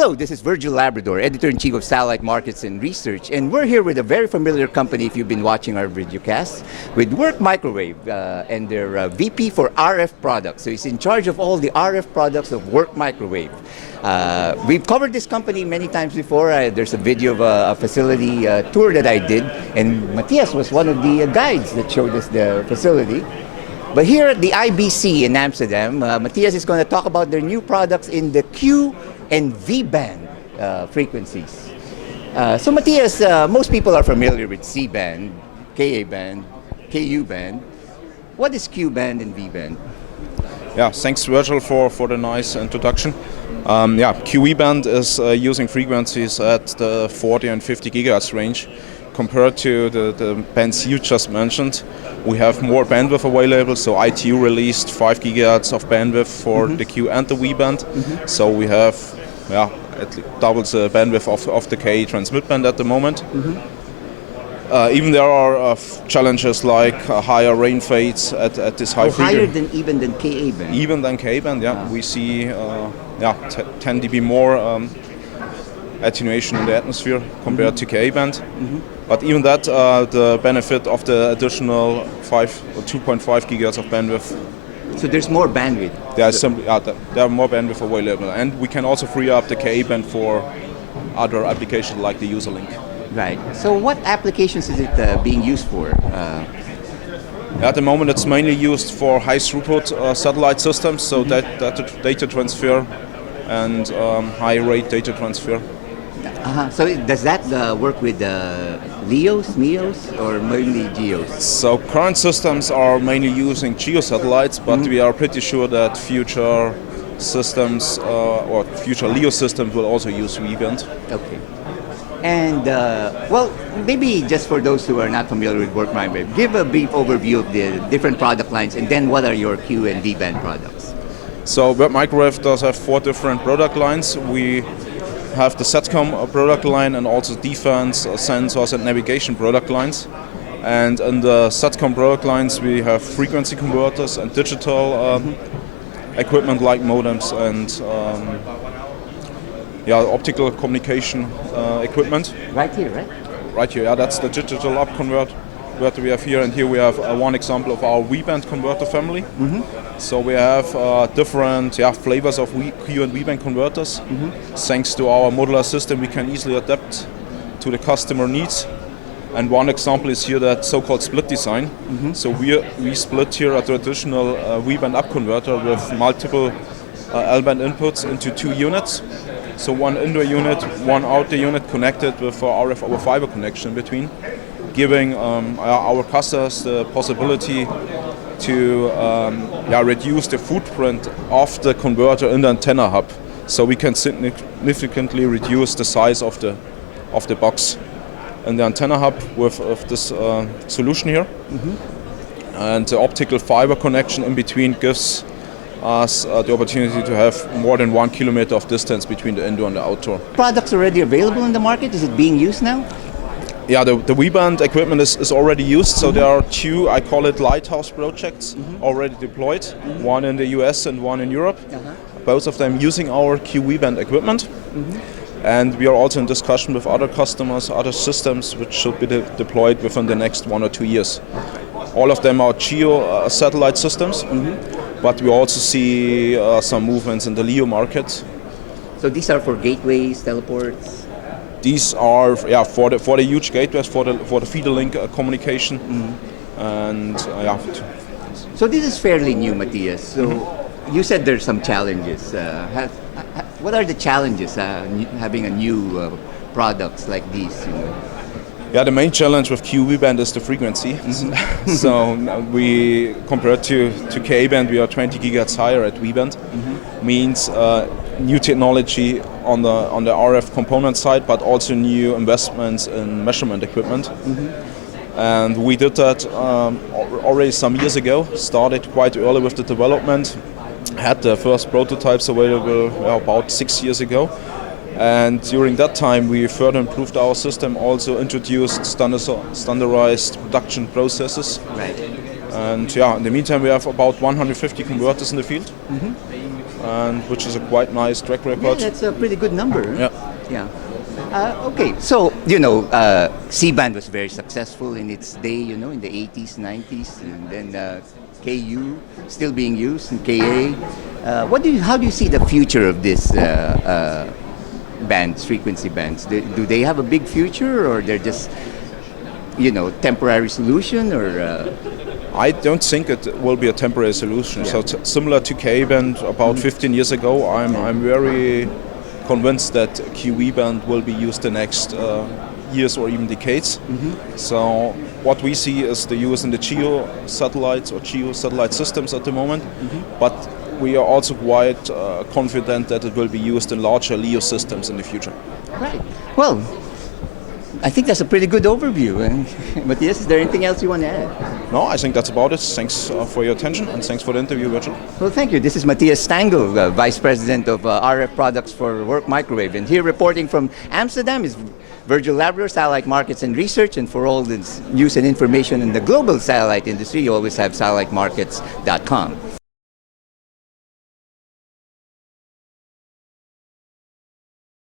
Hello, this is Virgil Labrador, Editor-in-Chief of Satellite Markets and Research, and we're here with a very familiar company if you've been watching our videocast, with Work Microwave and their VP for RF products. So he's in charge of all the RF products of Work Microwave. We've covered this company many times before. There's a video of a facility tour that I did, and Matthias was one of the guides that showed us the facility. But here at the IBC in Amsterdam, Matthias is going to talk about their new products in the Q and V band frequencies. So Matthias, most people are familiar with C band, Ka band, Ku band. What is Q band and V band? Yeah, thanks Virgil for the nice introduction. QE band is using frequencies at the 40 and 50 gigahertz range. Compared to the bands you just mentioned, we have more bandwidth available. So ITU released 5 gigahertz of bandwidth for the Q and the V band. So we have at least double the bandwidth of the Ka transmit band at the moment. Even there are challenges like higher rain fades at this high frequency. Higher than even than Ka band? Even than Ka band, yeah. We see 10 dB more attenuation in the atmosphere compared to Ka band. But even that, the benefit of the additional 2.5 gigahertz of bandwidth. So there's more bandwidth? There are more bandwidth available. And we can also free up the Ka band for other applications like the user link. Right. So what applications is it being used for? At the moment it's mainly used for high throughput satellite systems, so data transfer and high rate data transfer. So does that work with LEOs, MEOs, or mainly GEOs? So current systems are mainly using GEO satellites, but we are pretty sure that future systems or future LEO systems will also use V-band. Okay. And well, maybe just for those who are not familiar with Work Microwave, give a brief overview of the different product lines, and then what are your Q and V band products? So Work Microwave does have 4 different product lines. We have the SATCOM product line and also defense, sensors and navigation product lines. And in the SATCOM product lines we have frequency converters and digital equipment like modems and optical communication equipment. Right here, right? Right here, yeah, that's the digital up converter we have here, and here we have one example of our V-band converter family. So we have different flavors of Q and V-band converters. Thanks to our modular system, we can easily adapt to the customer needs. And one example is here that so-called split design. So we split here a traditional V-band up converter with multiple L-band inputs into 2 units. So one indoor unit, one outdoor unit connected with RF over fiber connection in between, giving our customers the possibility to reduce the footprint of the converter in the antenna hub. So we can significantly reduce the size of the box in the antenna hub with this solution here. And the optical fiber connection in between gives us the opportunity to have more than 1 kilometer of distance between the indoor and the outdoor. Products already available in the market? Is it being used now? Yeah, the V-band equipment is already used, so there are 2, I call it lighthouse projects, already deployed, one in the US and one in Europe, both of them using our Q-V-band equipment. And we are also in discussion with other customers, other systems which should be deployed within the next 1 or 2 years. All of them are GEO satellite systems, but we also see some movements in the LEO market. So these are for gateways, teleports? These are for the huge gateways, for the feeder link communication, and So this is fairly new, Matthias. So you said there's some challenges. What are the challenges having a new products like these? Yeah, the main challenge with QV band is the frequency. So we, compared to Ka band, we are 20 gigahertz higher at V band. Means new technology on the RF component side, but also new investments in measurement equipment. And we did that already some years ago. Started quite early with the development. Had the first prototypes available about 6 years ago. And during that time we further improved our system, also introduced standardized production processes. Right. And yeah, in the meantime, we have about 150 converters in the field, and which is a quite nice track Yeah, record. that's a pretty good number. Yeah. Yeah. Okay, so C-band was very successful in its day, in the 80s, 90s, and then KU still being used, and KA. How do you see the future of this bands, frequency bands? Do they have a big future, or they're just temporary solution, or? I don't think it will be a temporary solution. So similar to K-band about 15 years ago, I'm very convinced that QE band will be used the next years or even decades. So what we see is the use in the GEO satellites or GEO satellite systems at the moment, but we are also quite confident that it will be used in larger LEO systems in the future. Right. Well, I think that's a pretty good overview. Matthias, is there anything else you want to add? No, I think that's about it. Thanks for your attention, and thanks for the interview, Virgil. Well, thank you. This is Matthias Stangl, Vice President of RF Products for Work Microwave. And here reporting from Amsterdam is Virgil, Labrador, Satellite Markets and Research. And for all this news and information in the global satellite industry, you always have satellitemarkets.com.